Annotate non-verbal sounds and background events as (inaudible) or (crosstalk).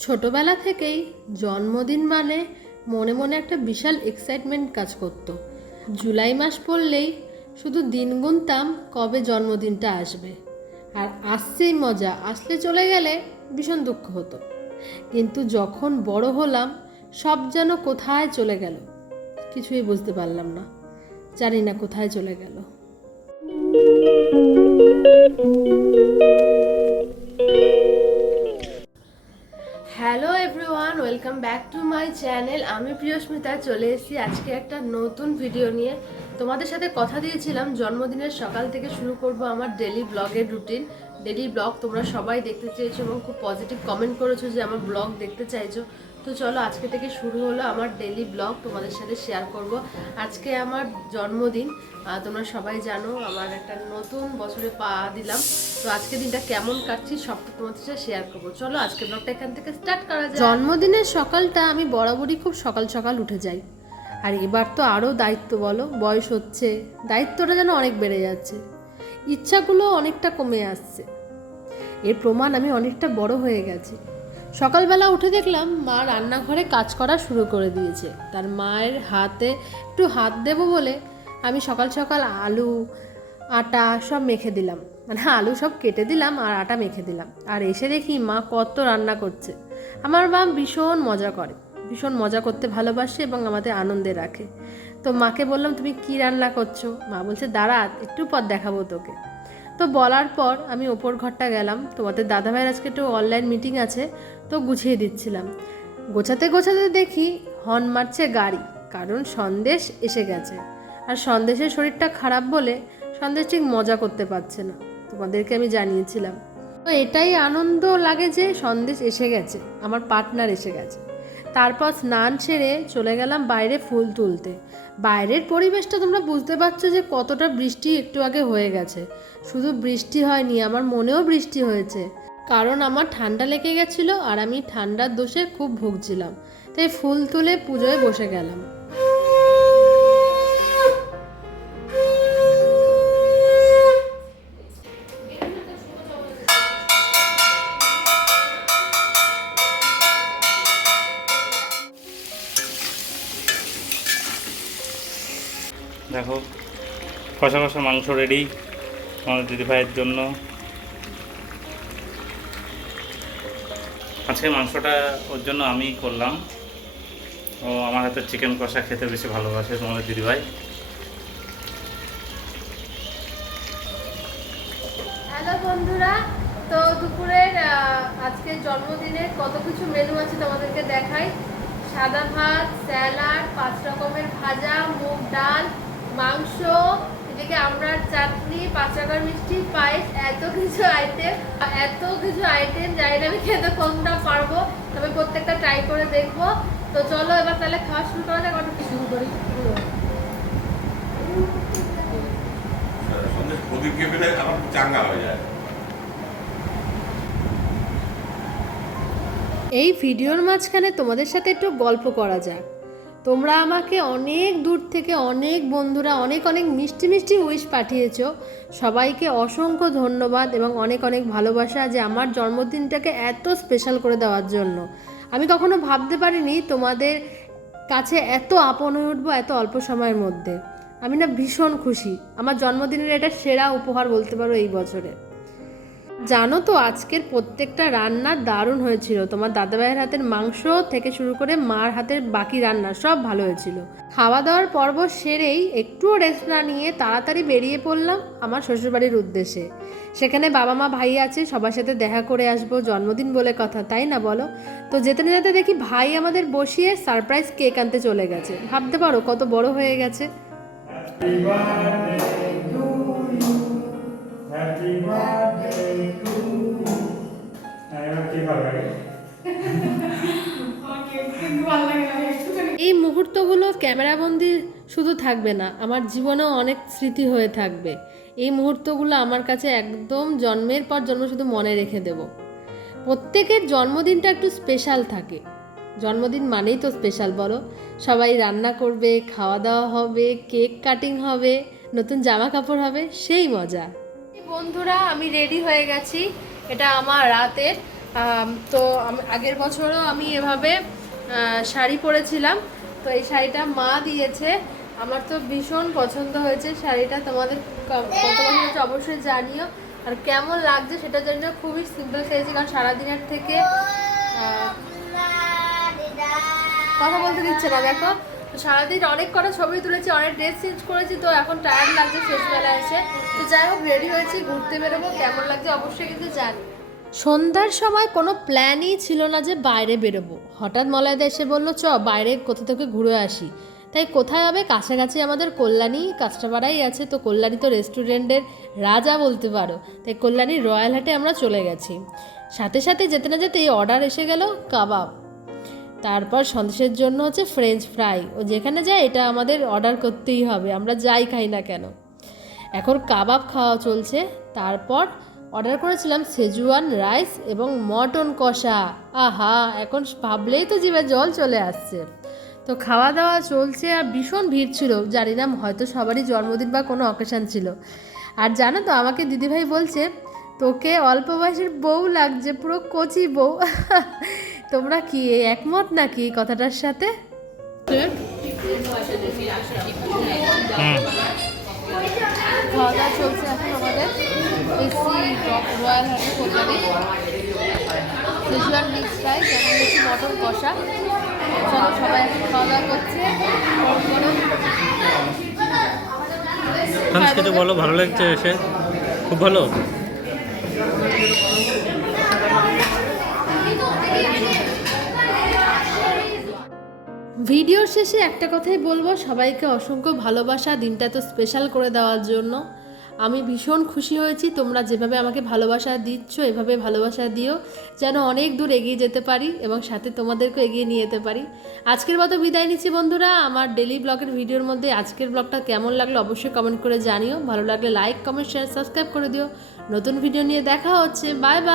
ছোটবেলা থেকেই জন্মদিন মানে মনে মনে একটা বিশাল এক্সাইটমেন্ট কাজ করত। জুলাই মাস পড়লেই শুধু দিন গুনতাম কবে জন্মদিনটা আসবে। আর আসছেই মজা, আসলে চলে গেলে ভীষণ দুঃখ হতো। কিন্তু যখন বড় হলাম, সব যেন কোথায় চলে গেল কিছুই বুঝতে পারলাম না। জানি না কোথায় চলে গেল। Welcome back to my channel. আমি প্রিয়স্মিতা, চলে এসেছি আজকে একটা নতুন ভিডিও নিয়ে। তোমাদের সাথে কথা দিয়েছিলাম, জন্মদিনের সকাল থেকে শুরু করব আমার ডেলি ব্লগের রুটিন ডেলি ব্লগ তোমরা সবাই দেখতে চেয়েছো এবং খুব পজিটিভ কমেন্ট করেছ যে আমার ব্লগ দেখতে চাইছো। তো চলো আজকে থেকে শুরু হলো আমার ডেলি ব্লগ তোমাদের সাথে শেয়ার করব। আজকে আমার জন্মদিন তোমরা সবাই জানো, আমার একটা নতুন বছরে পা দিলাম। তো আজকে দিনটা কেমন কাটছি সবটা তোমাদের সাথে শেয়ার করব। চলো আজকে ব্লগটা এখান থেকে স্টার্ট করা যায় জন্মদিনের সকালটা আমি বরাবরই খুব সকাল সকাল উঠে যাই। আর এবার তো আরও দায়িত্ব বলো, বয়স হচ্ছে, দায়িত্বটা যেন অনেক বেড়ে যাচ্ছে। ইচ্ছাগুলো অনেকটা কমে আসছে। এর প্রমাণ আমি অনেকটা বড় হয়ে গেছি। সকালবেলা উঠে দেখলাম মা রান্নাঘরে কাজ করা শুরু করে দিয়েছে। তার মায়ের হাতে একটু হাত দেবো বলে আমি সকাল সকাল আলু, আটা সব মেখে দিলাম। মানে আলু সব কেটে দিলাম আর আটা মেখে দিলাম। আর এসে দেখি মা কত রান্না করছে। আমার মা ভীষণ মজা করে, ভীষণ মজা করতে ভালোবাসে এবং আমাদের আনন্দে রাখে। তো মাকে বললাম, তুমি কি রান্না করছ? মা বলছে, দাঁড়া, একটু পর দেখাবো তোকে। তো বলার পর আমি ওপর ঘরটা গেলাম। তোমাদের দাদাভাইয়ের আজকে একটু অনলাইন মিটিং আছে। তো গুছিয়ে দিচ্ছিলাম। গোছাতে গোছাতে দেখি হর্ন মারছে গাড়ি, কারণ সন্দেশ এসে গেছে। আর সন্দেশের শরীরটা খারাপ বলে সন্দেশ ঠিক মজা করতে পারছে না। তোমাদেরকে আমি জানিয়েছিলাম। তো এটাই আনন্দ লাগে যে সন্দেশ এসে গেছে, আমার পার্টনার এসে গেছে। তারপর স্নান সেরে চলে গেলাম বাইরে ফুল তুলতে। বাইরের পরিবেশটা তোমরা বুঝতে পারছ যে কতটা বৃষ্টি একটু আগে হয়ে গেছে। শুধু বৃষ্টি হয়নি, আমার মনেও বৃষ্টি হয়েছে। কারণ আমার ঠান্ডা লেগে গেছিল আর আমি ঠান্ডার দোষে খুব ভুগছিলাম। তাই ফুল তুলে পুজোয় বসে গেলাম। দেখো, কষা কষা মাংস রেডি আমাদের দিদি ভাইয়ের জন্য। আজকে মাংসটা ওর জন্য আমি করলাম। ও আমার হাতে চিকেন কষা খেতে বেশি ভালোবাসে তোমাদের দিদি ভাই হ্যালো বন্ধুরা, তো দুপুরের আজকে জন্মদিনের কত কিছু মেনু আছে তোমাদেরকে দেখাই? সাদা ভাত স্যালাড পাঁচ রকমের ভাজা, মুগ ডাল, মাংস এদিকে আমড়ার চাটনি পাঁচ রকমের মিষ্টি পায়েস এত কিছু আইটেম এত কিছু আইটেম জানি না আমি খেতে কোনটা পারব তবে প্রত্যেকটা ট্রাই করে দেখব। তো চলো এবার তাহলে খাওয়া শুরু করা যাক অনেক শুরু করি। প্রদীপকে পেলে আমার চাঙ্গা হয়ে যায়। এই ভিডিওর মাঝখানে তোমাদের সাথে একটু গল্প করা যাক। তোমরা আমাকে অনেক দূর থেকে অনেক বন্ধুরা, অনেক অনেক মিষ্টি মিষ্টি উইশ পাঠিয়েছো। সবাইকে অসংখ্য ধন্যবাদ এবং অনেক অনেক ভালোবাসা যে আমার জন্মদিনটাকে এত স্পেশাল করে দেওয়ার জন্য। আমি কখনো ভাবতে পারিনি তোমাদের কাছে এত আপন হয়ে উঠবো এত অল্প সময়ের মধ্যে। আমি না ভীষণ খুশি। আমার জন্মদিনের এটা সেরা উপহার বলতে পারো এই বছরে। জানো তো আজকের প্রত্যেকটা রান্না দারুণ হয়েছিল। তোমার দাদাভাইয়ের হাতের মাংস থেকে শুরু করে মার হাতের বাকি রান্না সব ভালো হয়েছিল। খাওয়া দাওয়ার পর্ব সেরেই একটুও রেস্ট না নিয়ে তাড়াতাড়ি বেরিয়ে পড়লাম আমার শ্বশুরবাড়ির উদ্দেশ্যে। সেখানে বাবা মা ভাই আছে, সবার সাথে দেখা করে আসব, জন্মদিন বলে কথা, তাই না বলো? তো যেতে না যেতে দেখি ভাই আমাদের বসিয়ে সারপ্রাইজ কেক আনতে চলে গেছে। ভাবতে পারো কত বড় হয়ে গেছে। এই মুহূর্তগুলো ক্যামেরাবন্দি শুধু থাকবে না, আমার জীবনেও অনেক স্মৃতি হয়ে থাকবে। এই মুহূর্তগুলো আমার কাছে একদম জন্মের পর জন্ম শুধু মনে রেখে দেব। প্রত্যেকের জন্মদিনটা একটু স্পেশাল থাকে। জন্মদিন মানেই তো স্পেশাল বলো? সবাই রান্না করবে খাওয়া দাওয়া হবে, কেক কাটিং হবে, নতুন জামা কাপড় হবে, সেই মজা। বন্ধুরা, আমি রেডি হয়ে গেছি। এটা আমার রাতের তো আগের বছরও আমি এভাবে শাড়ি পরেছিলাম। তো এই শাড়িটা মা দিয়েছে। আমার তো ভীষণ পছন্দ হয়েছে। শাড়িটা তোমাদের কত অবশ্যই জানিও। আর কেমন লাগছে সেটার জন্য খুবই সিম্পল খেয়েছি কারণ সারাদিনের থেকে কথা বলতে দিচ্ছে না, দেখো। সারাদিন অনেক কটা ছবি তুলেছি, অনেক ড্রেস চেঞ্জ করেছি, তো এখন টায়ার্ড লাগছে শেষবেলা এসে। তো যাই হোক রেডি হয়েছি, ঘুরতে বেরোবো। কেমন লাগছে অবশ্যই কিন্তু জানি সন্ধ্যার সময় কোনো প্ল্যানই ছিল না যে বাইরে বেরোবো। হঠাৎ মলয়দা এসে বলল, চ, বাইরে কোথা থেকে ঘুরে আসি? তাই কোথায় হবে? কাছাকাছি আমাদের কল্যাণী কাস্টাপাড়াই আছে, তো কল্যাণী তো রেস্টুরেন্টের রাজা বলতে পারো। তাই কল্যাণী রয়্যাল হাটে আমরা চলে গেছি। সাথে সাথে যেতে না যেতেই অর্ডার এসে গেল কাবাব। তারপর সন্দেশের জন্য হচ্ছে ফ্রেঞ্চ ফ্রাই। ও যেখানে যায়, এটা আমাদের অর্ডার করতেই হবে, আমরা যাই খাই না কেন। এখন কাবাব খাওয়া চলছে। তারপর অর্ডার করেছিলাম সেজুয়ান রাইস এবং মটন কষা। আহা, এখন ভাবলেই তো জিভে জল চলে আসছে। তো খাওয়া দাওয়া চলছে আর ভীষণ ভিড় ছিল। জানি না, হয়তো সবারই জন্মদিন বা কোনো অকেশান ছিল। আর জানো তো, আমাকে দিদিভাই বলছে, তোকে অল্প বয়সের বউ লাগছে, পুরো কচি বউ। (laughs) তোমরা কি একমত নাকি কথাটার সাথে? খাওয়া দাওয়া চলছে এখন আমাদের। এসি রয়্যাল হাটে কলকাতায় সেজুয়ান মিক্স রাইস এবং হচ্ছে মটন কষা। চলো সবাই এখন খাওয়া দাওয়া করছে কিছু বলো, ভালো লাগছে এসে। খুব ভালো? ভিডিওর শেষে একটা কথাই বলব, সবাইকে অসংখ্য ভালোবাসা, দিনটা তো স্পেশাল করে দেওয়ার জন্য। আমি ভীষণ খুশি হয়েছি, তোমরা যেভাবে আমাকে ভালোবাসা দিচ্ছ, এভাবে ভালোবাসা দিও, যেন অনেক দূর এগিয়ে যেতে পারি এবং সাথে তোমাদেরকেও এগিয়ে নিয়ে যেতে পারি। আজকের মতো বিদায় নিচ্ছি বন্ধুরা, আমার ডেলি ব্লগের ভিডিওর মধ্যে আজকের ব্লগটা কেমন লাগল অবশ্যই কমেন্ট করে জানিও, ভালো লাগলে লাইক কমেন্ট শেয়ার সাবস্ক্রাইব করে দিও। নতুন ভিডিও নিয়ে দেখা হচ্ছে বাই বাই